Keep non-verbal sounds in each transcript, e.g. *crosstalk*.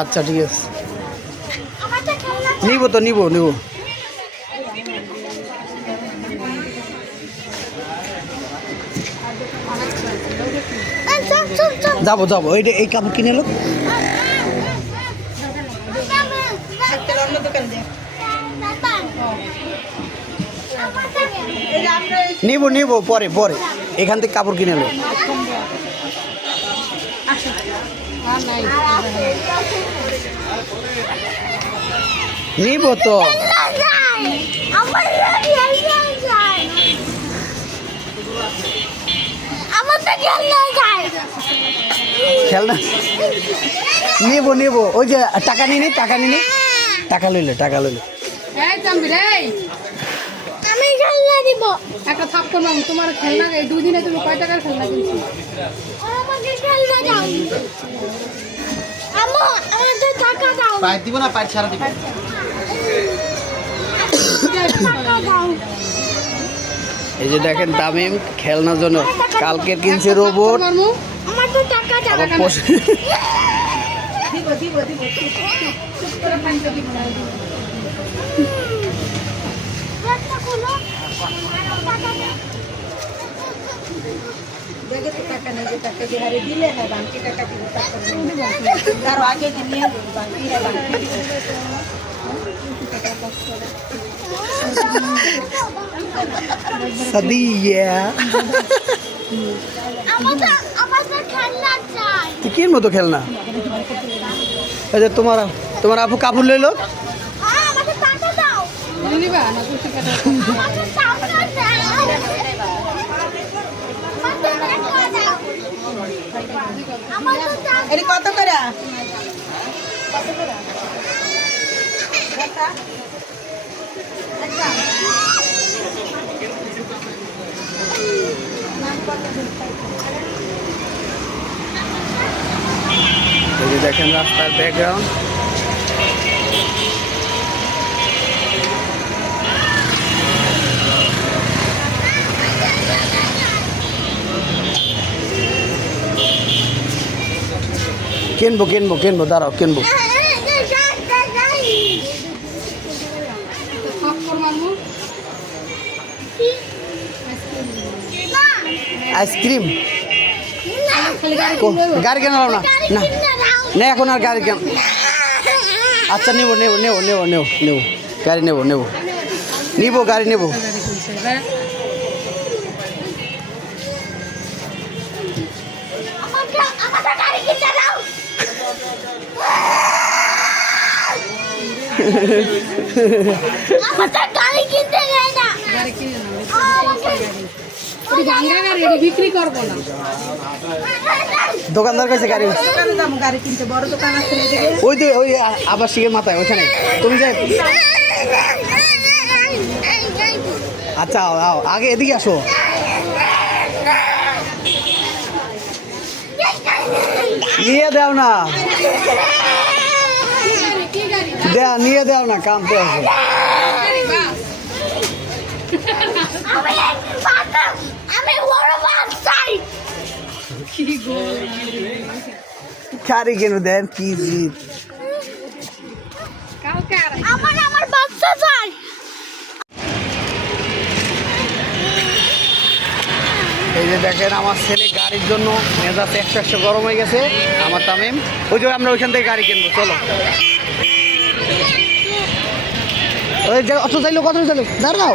আচ্ছা ঠিক আছে। নিব তো নিব নিব। যাব যাব। এইটা এই কাপড় কিনে এলো নিব নিব পরে পরে। এখান থেকে কাপড় কিনে এলো নিব তো। আমার তো খেলনা? নিব নিব। ওই যে টাকা নিয়ে নি টাকা নিয়ে নি। টাকা লইলে টাকা লইলে। এই জাম্বি আমি খেলনা দিব একটা থাপ করলাম তোমার খেলনা এই দুই দিনে তুমি কয় টাকার খেলনা কিনছো? আমাকে খেলনা দাও। আমো আমাদের টাকা দাও। পায়ের দিব না ছাড়া দিব? এই যে দেখেন তামিম খেলনার জন্য কালকে কিনছে রোবট আগে নিয়ে সাদিয়া তুই কিনবো তো খেলনা? এই তোমার তোমার আপু কাপড় লইলো হ্যাঁ আমাদের টাকা দাও। নিবা না কুচি কাটা আমাদের টাকা দাও। আমাদের টাকা দাও। আমাদের টাকা এর কত করে? দেখেন রাস্তার ব্যাকগ্রাউন্ড কিনবো কিনবো কিনবো দাঁড়াও কিনবো থাপ কর মারমু আইসক্রিম। খালি গাড়ি কো কিনবে গাড়ি কেন না? না। না, এখন আর গাড়ি কেন আচ্ছা নেব নেব নেব নেব নেব নেব। গাড়ি নেব নেব। নিবো, গাড়ি নেব। গাড়ি কিনছে হ্যাঁ আমাদের গাড়ি কিনে দাও আমাদের গাড়ি কিনতে দেয় না। বিক্রি করব না দোকানদার কাছে গাড়ি গাড়ি কিনতে বড় দোকান আছে ওই তো ওই আবাসিকের মাথায় ওইখানে তুমি যাই। আচ্ছা আও, আগে এদিকে আসো। নিয়ে দাও না। দেয়া নিয়ে দাও না কামতে আছে গাড়ি বাস আমি বড় চাই। কি গো গাড়ি কেন দেন কি জিত। আমার আমার বাচ্চা চাই। এই যে দেখেন আমার ছেলে গাড়ির জন্য মেজাজ একশো একশো গরম হয়ে গেছে। আমার তামিম ওই যে আমরা ওইখান থেকে গাড়ি কিনবো চলো। ওই যে অত চাইলো কত চাইলো? দাঁড়াও।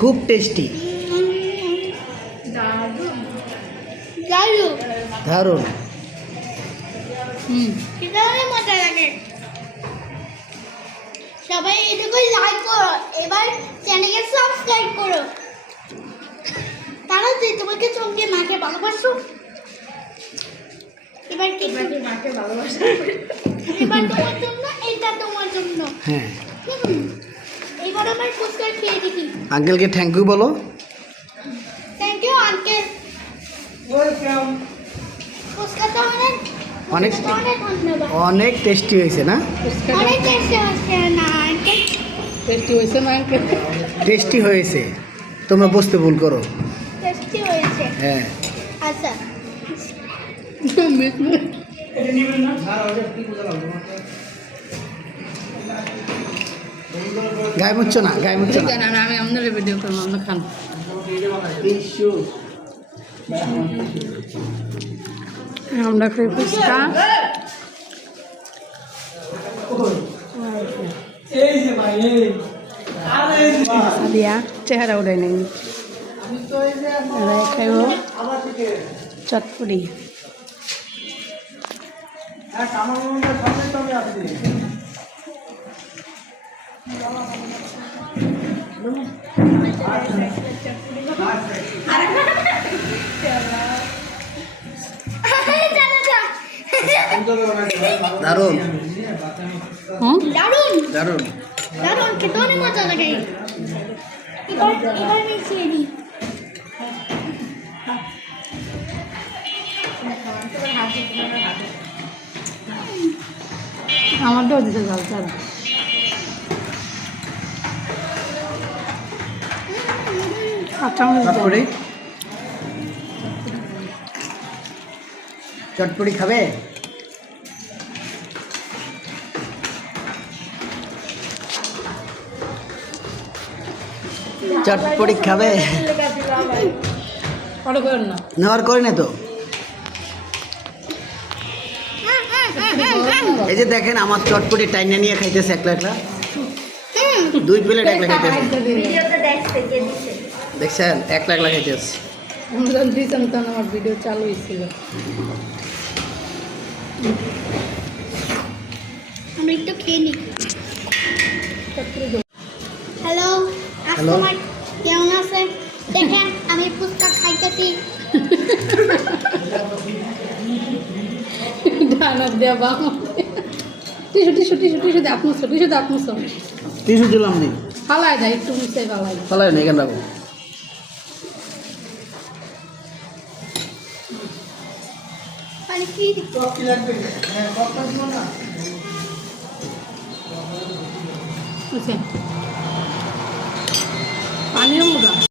খুব টেস্টি। দারুণ। মজা লাগে? সবাই এটুকু লাইক করো। এবার চ্যানেলকে সাবস্ক্রাইব করো। তারা যে তোমাকে সঙ্গে মাকে ভালোবাসো এবার কি মাকে ভালোবাসা। এবার তোমার জন্য এটা তোমার জন্য। হ্যাঁ। এবার আমার ফুচকা খেয়ে দেখি। আঙ্কেলকে থ্যাংক ইউ বলো। Thank you uncle welcome fuchka তো অনেক অনেক অনেক টেস্টি হয়েছে না? অনেক টেস্টি হচ্ছে না আঙ্কেল টেস্টি হয়েছে না আঙ্কেল টেস্টি হয়েছে। তোমরা বুঝতে ভুল করো। টেস্টি হয়েছে। হ্যাঁ। আচ্ছা। *laughs* গায়ে মুচ্ছ না গায়ে মুচ্ছ না? আমি আপনার ভিডিও করব আপনার খান। আমরা খাই ফুচকা। দিয়া চেহারা উড়াই নেই। খাইব চটপটি। দারুণ। হুম? দারুণ দারুণ। দারুণ খেতে অনেক মজা লাগে। এবার এবার মিশিয়ে দিই আমারটাও দিতে যাও চটপটি চটপটি খাবে? চটপটি খাবে? নেওয়ার করে না। তো। এই যে দেখেন আমার চটপটি টাইনা নিয়ে খাইতেছে একলা একলা। দুই প্লেট একলা খাইতেছে। দেখছেন? একলা একলা খাইতেছে। আমি যখন দিয়েছেন তখন আমার ভিডিও চালু হয়েছিল। আমরা একটু খেয়ে নিই হ্যালো. কাস্টমার কেমন আছে? দেখেন আমি ফুচকা খাইতেছি। ডানার দেওয়া বাম টিসু টিসু টিসু টিসু দে আপনি টিসু দে আপনি কিছু দিলাম নি। ফালাই দেয় একটু মিশাই ফালাই। ফলাই না এখানে রাখো। মানে কি না। পানীয় মুড়া?